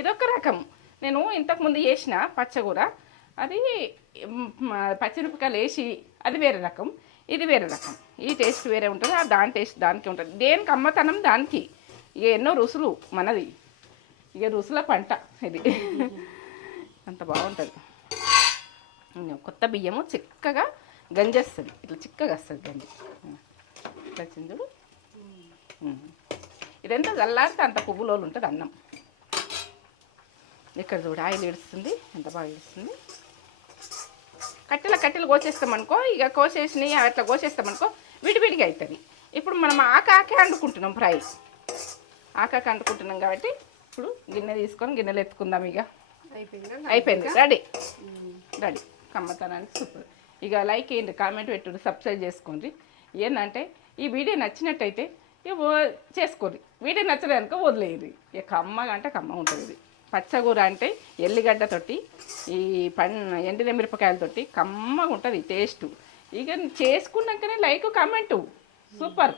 ఇదొక రకం. నేను ఇంతకుముందు చేసిన పచ్చగూర అది పచ్చిమిరపకాయలు వేసి అది వేరే రకం, ఇది వేరే రకం. ఈ టేస్ట్ వేరే ఉంటుంది, దాని టేస్ట్ దానికి ఉంటుంది. దేనికి అమ్మతనం దానికి. ఇక ఎన్నో రుసులు మనది, ఇక రుసుల పంట ఇది. అంత బాగుంటుంది. కొత్త బియ్యము చిక్కగా గంజేస్తుంది, ఇట్లా చిక్కగా వస్తుంది గంజి. ఇట్లా చిందుడు ఇదెంత చల్లారితే అంత పువ్వులోలు ఉంటుంది అన్నం. ఇక్కడ చూడు ఆయిల్ ఇడుస్తుంది, ఎంత బాగా ఇడుస్తుంది. కట్టెలు కోసేస్తామనుకో, ఇక కోసేసినవి అట్లా కోసేస్తామనుకో విడివిడిగా అవుతుంది. ఇప్పుడు మనం ఆకాకే వండుకుంటున్నాం, ఫ్రై ఆకాకి వండుకుంటున్నాం కాబట్టి ఇప్పుడు గిన్నె తీసుకొని గిన్నెలు ఎత్తుకుందాం. ఇక అయిపోయింది, రెడీ రెడీ. కమ్మతనానికి సూపర్. ఇక లైక్ చేయండి, కామెంట్ పెట్టుడు, సబ్స్క్రైబ్ చేసుకోండి. ఏంటంటే ఈ వీడియో నచ్చినట్టయితే ఇక చేసుకోండి, వీడియో నచ్చలేదనుకో వదిలేయండి. ఇక కమ్మగా అంటే కమ్మ ఉంటుంది. ఇది పచ్చగూర అంటే ఎల్లిగడ్డతోటి ఈ ఎండిన మిరపకాయలతోటి కమ్మగా ఉంటుంది టేస్ట్. ఇక చేసుకున్నాకనే లైక్ కామెంటు సూపర్.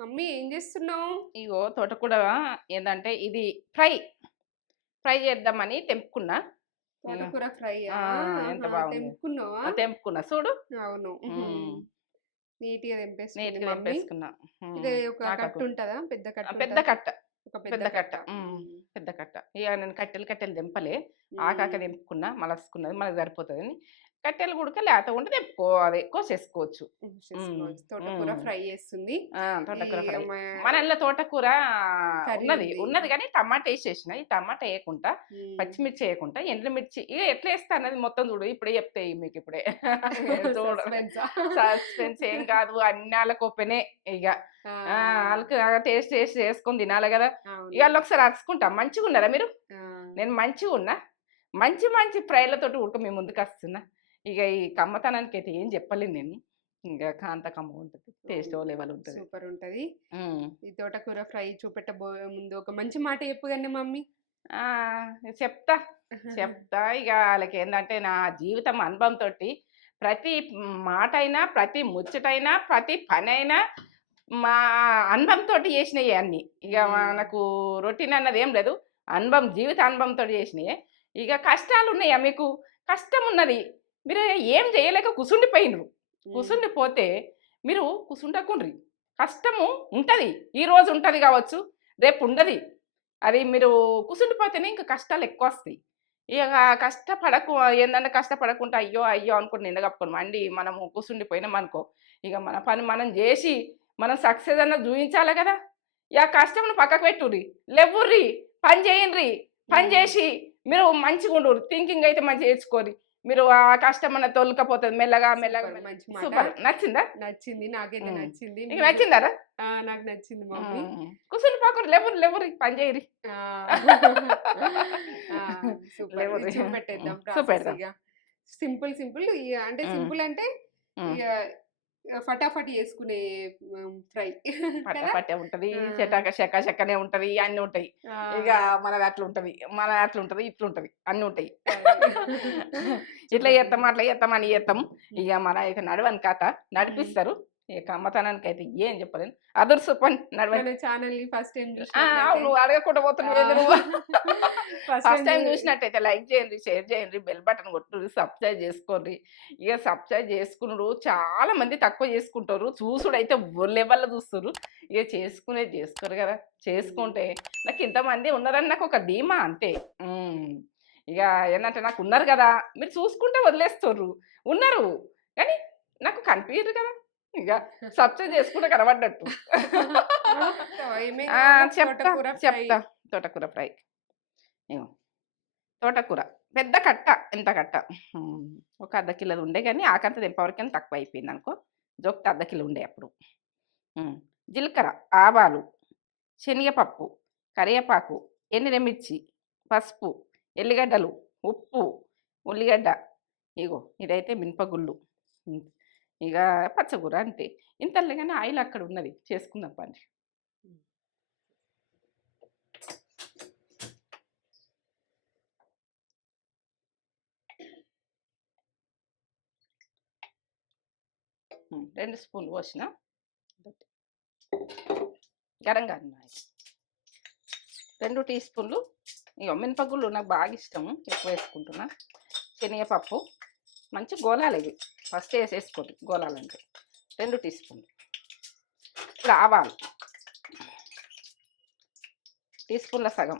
మమ్మీ ఏం చేస్తున్నావు? ఇగో తోటకూర ఏంటంటే ఇది ఫ్రై చేద్దామని తెంపుకున్నా. తోటకూర ఫ్రై ఎంత బాగుంది. తెంపుకున్నావా? తెంపుకున్నా చూడు. అవును, నీట్గా తెంపేసుకున్నా. ఇది ఒక కట్ట ఉంటుందా? పెద్ద కట్ట. పెద్ద కట్ట, పెద్ద కట్ట, పెద్ద కట్ట. ఇక నేను కట్టెలు తెంపలే, ఆకాక తెంపుకున్నా, మలసుకున్నది మనకు సరిపోతుందని. కట్టెలు కూడా లేత ఉంటే తెంపుకోవాలి, కోసేసుకోవచ్చు. తోటకూర ఫ్రై చేస్తుంది. తోటకూర ఫ్రై మన ఇళ్ళ తోటకూర ఉన్నది కానీ టమాటా వేసేసిన. ఈ టమాటా వేయకుండా, పచ్చిమిర్చి వేయకుండా, ఎండుమిర్చి ఇక ఎట్లా వేస్తా అన్నది మొత్తం చూడు. ఇప్పుడే చెప్తాయి మీకు, ఇప్పుడే చూడు. సస్పెన్స్ ఏం కాదు, అన్ని వాళ్ళకి ఓపెనే. ఇక వాళ్ళకి టేస్ట్ చేసుకొని తినాలి కదా. ఇక వాళ్ళు ఒకసారి అరుచుకుంటాం. మంచిగా ఉన్నారా మీరు? నేను మంచిగా ఉన్నా. మంచి ఫ్రైలతోటి ఉడక మీ ముందుకు వస్తున్నా. ఇక ఈ కమ్మతనానికి అయితే ఏం చెప్పలేను నేను. ఇంకా కాంత కమ్మ ఉంటుంది, టేస్ట్ లెవెల్ ఉంటుంది, సూపర్ ఉంటుంది. ఈ తోటకూర ఫ్రై చూపెట్టబోయే ముందు ఒక మంచి మాట చెప్పగండి మమ్మీ. చెప్తా. ఇక వాళ్ళకి ఏంటంటే నా జీవితం అనుభవంతో ప్రతి మాట అయినా, ప్రతి ముచ్చటైనా, ప్రతి పని అయినా మా అనుభవంతో చేసినాయి అన్నీ. ఇక మనకు రొటీన్ అన్నది ఏం లేదు, అనుభవం, జీవిత అనుభవంతో చేసినాయి. ఇక కష్టాలు ఉన్నాయా మీకు? కష్టం ఉన్నది, మీరు ఏం చేయలేక కూసుండిపోతే మీరు కూసుండకుండ్రి. కష్టము ఉంటుంది, ఈరోజు ఉంటుంది కావచ్చు, రేపు ఉండదు. అది మీరు కూసుండిపోతేనే ఇంకా కష్టాలు ఎక్కువ వస్తాయి. ఇక ఏంటంటే కష్టపడకుండా అయ్యో అనుకుని నిందగప్పుకొని మండి మనము కూసుండిపోయినాం అనుకో, ఇక మన పని మనం చేసి మనం సక్సెస్ అన్న చూపించాలి కదా. ఇక కష్టంను పక్కకు పెట్టుర్రి, లేవుర్రి, పని చేయండి. పని చేసి మీరు మంచిగా ఉండరు, థింకింగ్ అయితే మంచిగా నేర్చుకోరి. మీరు ఆ కష్టం అన్న తొలకపోతుంది మెల్లగా. సూపర్. నచ్చిందా? నచ్చింది, నాకైతే నచ్చింది. నీకు నచ్చిందారా? నాకు నచ్చింది మమ్మీ. కూర్చుని పాకురు, లేవురి, పని చేయరి. చూపెట్టేద్దాం. సింపుల్ అంటే సింపుల్ అంటే ఫటాఫట్ చేసుకునే ఫ్రై. ఫటాఫటే ఉంటది, చెక్కనే ఉంటది, అన్ని ఉంటాయి. ఇక మనది అట్లా ఉంటది, ఇట్లుంటది, అన్ని ఉంటాయి. ఇట్లా చేస్తాం, అట్లా చేస్తాం అని చేస్తాం. ఇక మన అయితే నడవని కథ నడిపిస్తారు. ఇక అమ్మతనానికి అయితే ఏం చెప్పలేను. అదర్సు పని నడవని. ఛానల్ ఫస్ట్ టైం నువ్వు అడగకుండా పోతున్నావు. ఫస్ట్ టైం చూసినట్టయితే లైక్ చేయండి, షేర్ చేయండి, బెల్ బటన్ కొట్టు, సబ్స్క్రైబ్ చేసుకోండి. ఇక సబ్స్క్రైబ్ చేసుకున్నారు చాలా మంది, తక్కువ చేసుకుంటారు. చూసుడైతే లెవెల్లో చూస్తారు. ఇక చేసుకోరు కదా. చేసుకుంటే నాకు ఇంతమంది ఉన్నారని నాకు ఒక ధీమా, అంతే. ఇక ఏంటంటే నాకు ఉన్నారు కదా, మీరు చూసుకుంటే వదిలేస్తారు. ఉన్నారు కానీ నాకు కనిపించరు కదా. ఇక సబ్స్క్రైబ్ చేసుకుంటే కనబడ్డట్టు. చెప్తా. తోటకూర ఫ్రై. తోటకూర పెద్ద కట్ట, ఎంత కట్ట ఒక అర్ధ కిలోలు ఉండే, కానీ ఆకంత తెంపవరకైనా తక్కువ అయిపోయింది అనుకో. జొక్త అర్ధ కిలో ఉండే అప్పుడు. జీలకర్ర, ఆవాలు, శనగపప్పు, కరివేపాకు, ఎండుమిర్చి, పసుపు, ఎల్లిగడ్డలు, ఉప్పు, ఉల్లిగడ్డ. ఇగో ఇదైతే మినపగుళ్ళు. ఇక పచ్చకూర అంతే. ఇంతలే కానీ ఆయిల్ అక్కడ ఉన్నది, చేసుకుందాం పని. 2 స్పూన్లు పోసిన. గరం కారం 2 టీ స్పూన్లు. ఇక మినపగుళ్ళు నాకు బాగా ఇష్టము, ఎక్కువ వేసుకుంటున్నా. శనగపప్పు మంచి గోలాలు ఇవి, ఫస్ట్ వేసేసుకోండి గోలాలంటే. 2 టీ స్పూన్లు. ఇప్పుడు ఆవాలు టీ స్పూన్ల సగం.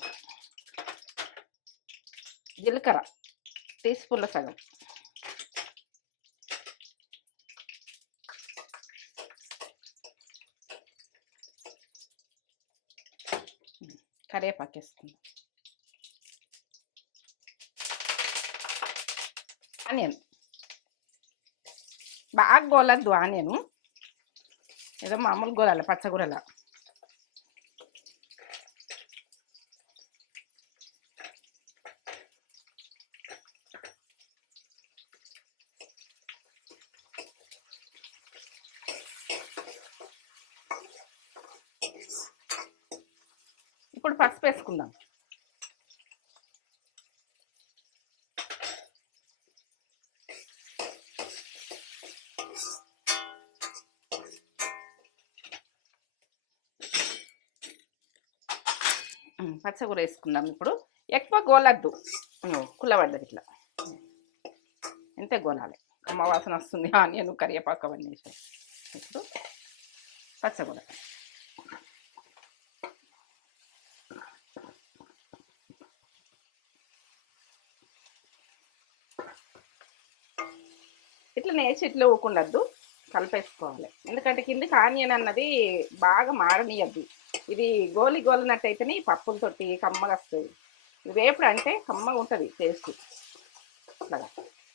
జీలకర్ర టీ స్పూన్ల సగం. కరివేపాకు వేసుకుందాం. ఆనియన్ బాగా గోలద్దు, ఆనియను ఏదో మామూలు గోలాలి, పచ్చగూరల. ఇప్పుడు పసుపు వేసుకుందాం. పచ్చగూర వేసుకుందాం. ఇప్పుడు ఎక్కువ గోలద్దు, కుల్లబడ్డది ఇట్లా, ఇంతే గోలాలి. అమ్మ వాసన వస్తుంది, ఆనియన్ కరివేపాకు అవన్నీ వేసాం. ఇప్పుడు పచ్చగూర ఇట్లా నేసి ఇట్లా ఊకుండద్దు, కలిపేసుకోవాలి. ఎందుకంటే కిందికి ఆనియన్ అన్నది బాగా మారనియద్దు. ఇది గోలినట్టయితేనే ఈ పప్పులతోటి కమ్మగా వస్తుంది. వేపుడు అంటే కమ్మగా ఉంటుంది టేస్ట్. అట్లాగా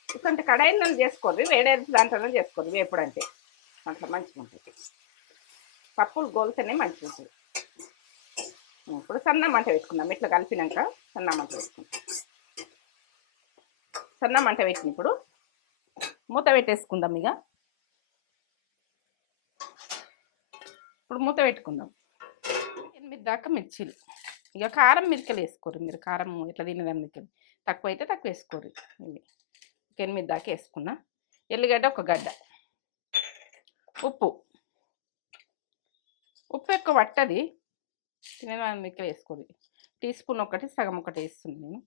ఎందుకంటే కడాయిలో చేసుకోండి, వేడేది దాంట్లో చేసుకోండి. వేపుడు అంటే అట్లా మంచిగా ఉంటుంది, పప్పులు గోలితేనే మంచిగా ఉంటుంది. ఇప్పుడు సన్న మంట పెట్టుకుందాం. ఇట్లా కలిపినాక సన్న మంట పెట్టుకుందాం. సన్న మంట పెట్టిన ఇప్పుడు మూత పెట్టేసుకుందాం. ఇప్పుడు మూత పెట్టుకుందాం. 8 దాకా మిర్చీలు. ఇక కారం మిరకలు వేసుకోరు మీరు, కారం ఇట్లా తినేదాన్ని మిరకలు తక్కువ అయితే తక్కువ వేసుకోరు. ఇవి 8 దాకా వేసుకున్నా. ఎల్లిగడ్డ 1 గడ్డ. ఉప్పు ఎక్కువ పట్టది, తినేదాన్ని మిరకలు వేసుకోరు. టీ స్పూన్ 1 సగం 1 వేస్తుంది నేను,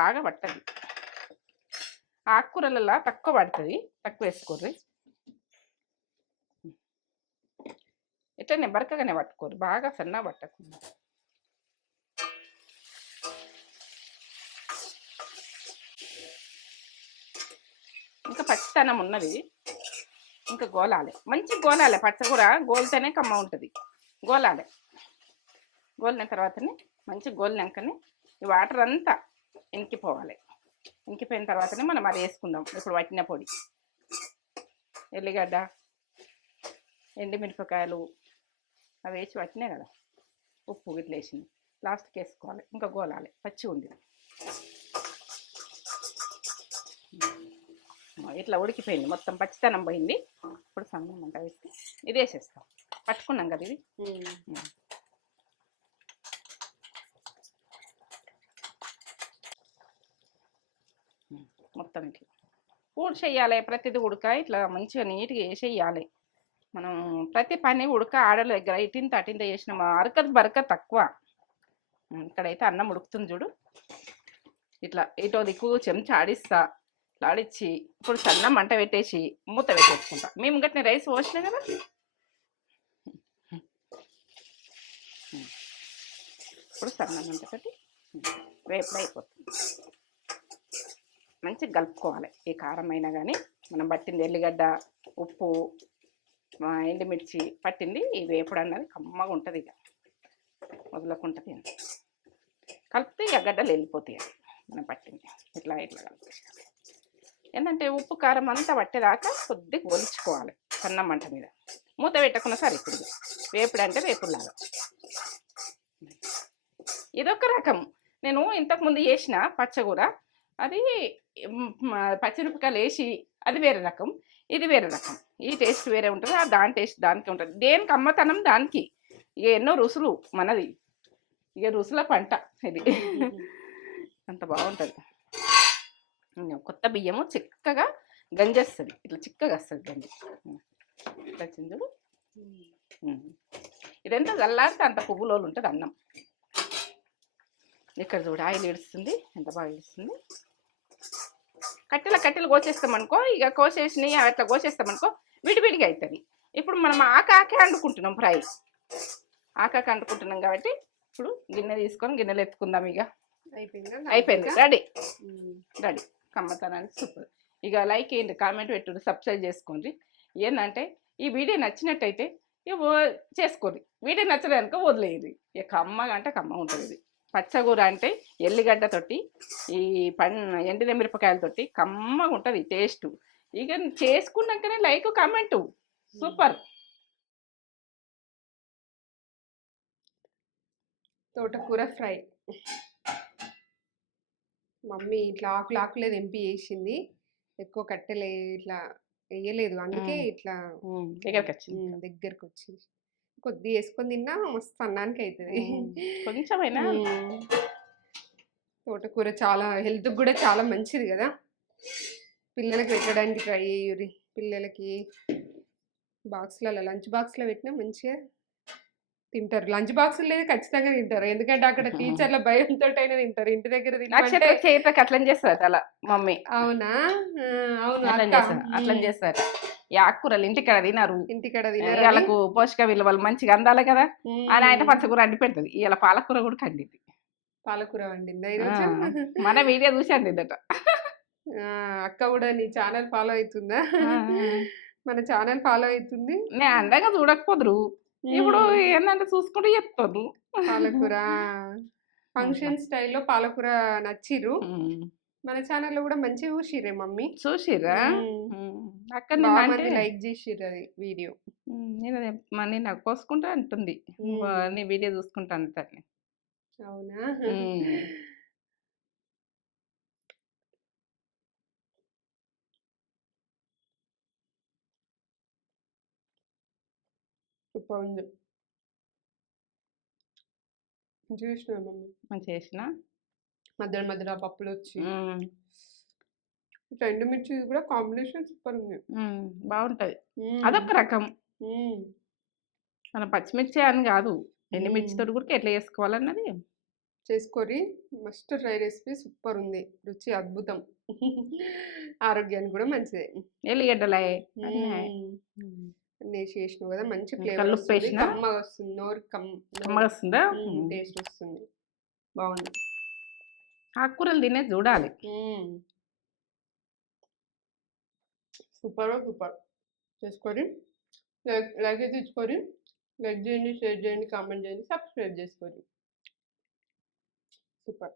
బాగా పట్టది. ఆకుకూరలలో తక్కువ పడుతుంది, తక్కువ వేసుకోర్రి. ఇట్లనే బరకగానే పట్టుకోరు, బాగా సన్నగా పట్టకుండా. ఇంకా పచ్చితనం ఉన్నది, ఇంకా గోలాలి. మంచి గోలాలి, పచ్చకూర గోలితేనే కమ్మ ఉంటుంది. గోలాలి. గోలిన తర్వాతనే మంచి గోలినాకనే ఈ వాటర్ అంతా ఇంకిపోవాలి. ఇంకిపోయిన తర్వాతనే మనం అది వేసుకుందాం. ఇప్పుడు వట్టిన పొడి, ఎల్లిగడ్డ, ఎండుమిరపకాయలు అవి వేసి వట్టినాయి కదా, ఉప్పు ఇట్లా వేసింది. లాస్ట్కి వేసుకోవాలి, ఇంకా గోలాలి. పచ్చి ఉంది ఇట్లా ఉడికిపోయింది, మొత్తం పచ్చితనం పోయింది. ఇప్పుడు సన్నం మంట వేసి ఇది వేసేస్తాం. పట్టుకున్నాం కదా ఇది, మొత్తం ఇట్లా ఊడ్చేయాలి. ప్రతిది ఉడక ఇట్లా మంచిగా నీట్గా వేసేయాలి. మనం ప్రతి పని ఉడక ఆడల దగ్గర ఇటింత అటింత చేసినాం, అరకదు బరక తక్కువ. ఇక్కడైతే అన్నం ఉడుకుతుంది చూడు, ఇట్లా ఇటో దిక్కు చెంచా ఆడిస్తా. ఇట్లా ఆడిచ్చి ఇప్పుడు సన్న మంట పెట్టేసి మూత పెట్టేసుకుంటా. మేము గట్టిన రైస్ పోసినా కదా, ఇప్పుడు సన్న మంట పెట్టి వేపుడు అయిపోతుంది. మంచిగా కలుపుకోవాలి. ఏ కారం అయినా కానీ మనం పట్టింది ఎల్లిగడ్డ, ఉప్పు, ఎండుమిర్చి పట్టింది ఈ వేపుడు అన్నది కమ్మగా ఉంటుంది. ఇక వదలకుంటుంది, కలిపితే ఇక గడ్డలు వెళ్ళిపోతాయి. మనం పట్టింది ఇట్లా ఇట్లా కలిపేసుకోవాలి. ఏంటంటే ఉప్పు కారం అంతా పట్టేదాకా కొద్దిగా ఒలుచుకోవాలి సన్న మంట మీద. మూత పెట్టకుండా సరే. ఇప్పుడు వేపుడు అంటే వేపుడులాగా. ఇదొక రకం. నేను ఇంతకుముందు చేసిన పచ్చగూర, అది పచ్చిమిరపకాయలు వేసి అది వేరే రకం, ఇది వేరే రకం. ఈ టేస్ట్ వేరే ఉంటుంది, దాని టేస్ట్ దానికి ఉంటుంది. దేనికి అమ్మతనం దానికి. ఇక ఎన్నో రుసులు మనది, ఇక రుసుల పంట ఇది. అంత బాగుంటుంది. కొత్త బియ్యము చిక్కగా గంజి వస్తుంది, ఇట్లా చిక్కగా వస్తుంది గంజి. ఇట్లా వచ్చింది చూడు. ఇదెంత చల్లారితే అంత పువ్వులోలు ఉంటుంది అన్నం. ఇక్కడ చూడు ఆయిల్ ఇడుస్తుంది, ఎంత బాగా ఇడుస్తుంది. కట్టెలు కోసేస్తామనుకో, ఇక కోసేసినవి అట్లా కోసేస్తామనుకో విడివిడిగా అవుతుంది. ఇప్పుడు మనం ఆకాకే వండుకుంటున్నాం ఫ్రై, ఆకాకి వండుకుంటున్నాం కాబట్టి ఇప్పుడు గిన్నె తీసుకొని గిన్నెలు ఎత్తుకుందాం. ఇక అయిపోయింది, రెడీ రెడీ. కమ్మతనానికి సూపర్. ఇక లైక్ చేయండి, కామెంట్ పెట్టుడు, సబ్స్క్రైబ్ చేసుకోండి. ఏంటంటే ఈ వీడియో నచ్చినట్టయితే ఇక చేసుకోండి, వీడియో నచ్చలేదనుకో వదిలేయండి. ఇక కమ్మగా అంటే కమ్మ ఉంటుంది. ఇది పచ్చగూర అంటే ఎల్లిగడ్డతోటి ఈ ఎండిన మిరపకాయలతోటి కమ్మగా ఉంటుంది టేస్ట్. ఇక చేసుకున్నాకనే లైక్ కామెంటు సూపర్. తోటకూర ఫ్రై మమ్మీ ఇట్లా ఆకులేదు ఎంపి వేసింది, ఎక్కువ కట్టెలే ఇట్లా వేయలేదు, అందుకే ఇట్లా దగ్గరకు వచ్చింది. కొద్ది వేసుకొని తిన్నా మస్తు అన్నానికి అవుతుంది కొంచెమైనా. తోటకూర చాలా హెల్త్కి కూడా చాలా మంచిది కదా, పిల్లలకి పెట్టడానికి ట్రై చేయురి. పిల్లలకి బాక్స్లలో లంచ్ బాక్స్లో పెట్టినా మంచిగా తింటారు. లంచ్ బాక్స్ లేదు ఖచ్చితంగా తింటారు, ఎందుకంటే అక్కడ టీచర్ల భయంతో అయినా తింటారు. ఇంటి దగ్గర చేతకి అట్లా చేస్తారు అలా మమ్మీ. అవునా? అవును, అట్లా చేస్తారు. ఈ ఆకుకూరలు ఇంటికాడ తినరు, ఇంటికాడ వాళ్ళకు పోషక విలువలు మంచిగా అందాలి కదా అని ఆయన పచ్చకూర అండి పెడుతుంది. ఇలా పాలకూర కూడా కండిద్ది. పాలకూర వండిందా ఈరోజు? మన వీడియో చూసి అండిద్దట. అక్క కూడా నీ ఛానల్ ఫాలో అవుతుందా? మన ఛానల్ ఫాలో అవుతుంది. నేను అందంగా చూడకపోదురు, ఇప్పుడు ఏంటంటే చూసుకుంటూ చెప్తాను. పాలకూర ఫంక్షన్ స్టైల్లో పాలకూర నచ్చిర్రు. మన ఛానల్లో కూడా మంచిగా చూసిర్రే మమ్మీ. చూసిర్రా? అక్కడ లైక్ చేసిర్రు అది వీడియో. నేను నాకు కోసుకుంటా అంటుంది, నీ వీడియో చూసుకుంటా అంటాను. అవునా? సూపర్ ఉంది. చూసిన మమ్మీ మంచిగా చేసిన మధ్యలో పప్పులు వచ్చి ఎండుమిర్చి కూడా కాంబినేషన్ సూపర్ ఉంది, బాగుంటది. అదొక రకం. మన పచ్చిమిర్చి అని కాదు, ఎండుమిర్చితో కూడా ఎట్లా చేసుకోవాలన్నది చేసుకొని మస్ట్ ట్రై రెసిపీ. సూపర్ ఉంది, రుచి అద్భుతం, ఆరోగ్యానికి కూడా మంచిదే. ఎల్లిగడ్డలే అన్నీ చేసినావు కదా, మంచి ఫ్లేవర్ వస్తుంది, కమ్మగా వస్తుంది, నోరు కమ్మగా వస్తుందా, టేస్ట్ వస్తుంది, బాగుంది. ఆకుకూరలు తినే చూడాలి. సూపర్ చేసుకొని లైక్ అయితే ఇచ్చుకొని, లైక్ చేయండి, షేర్ చేయండి, కామెంట్ చేయండి, సబ్స్క్రైబ్ చేసుకోండి. సూపర్.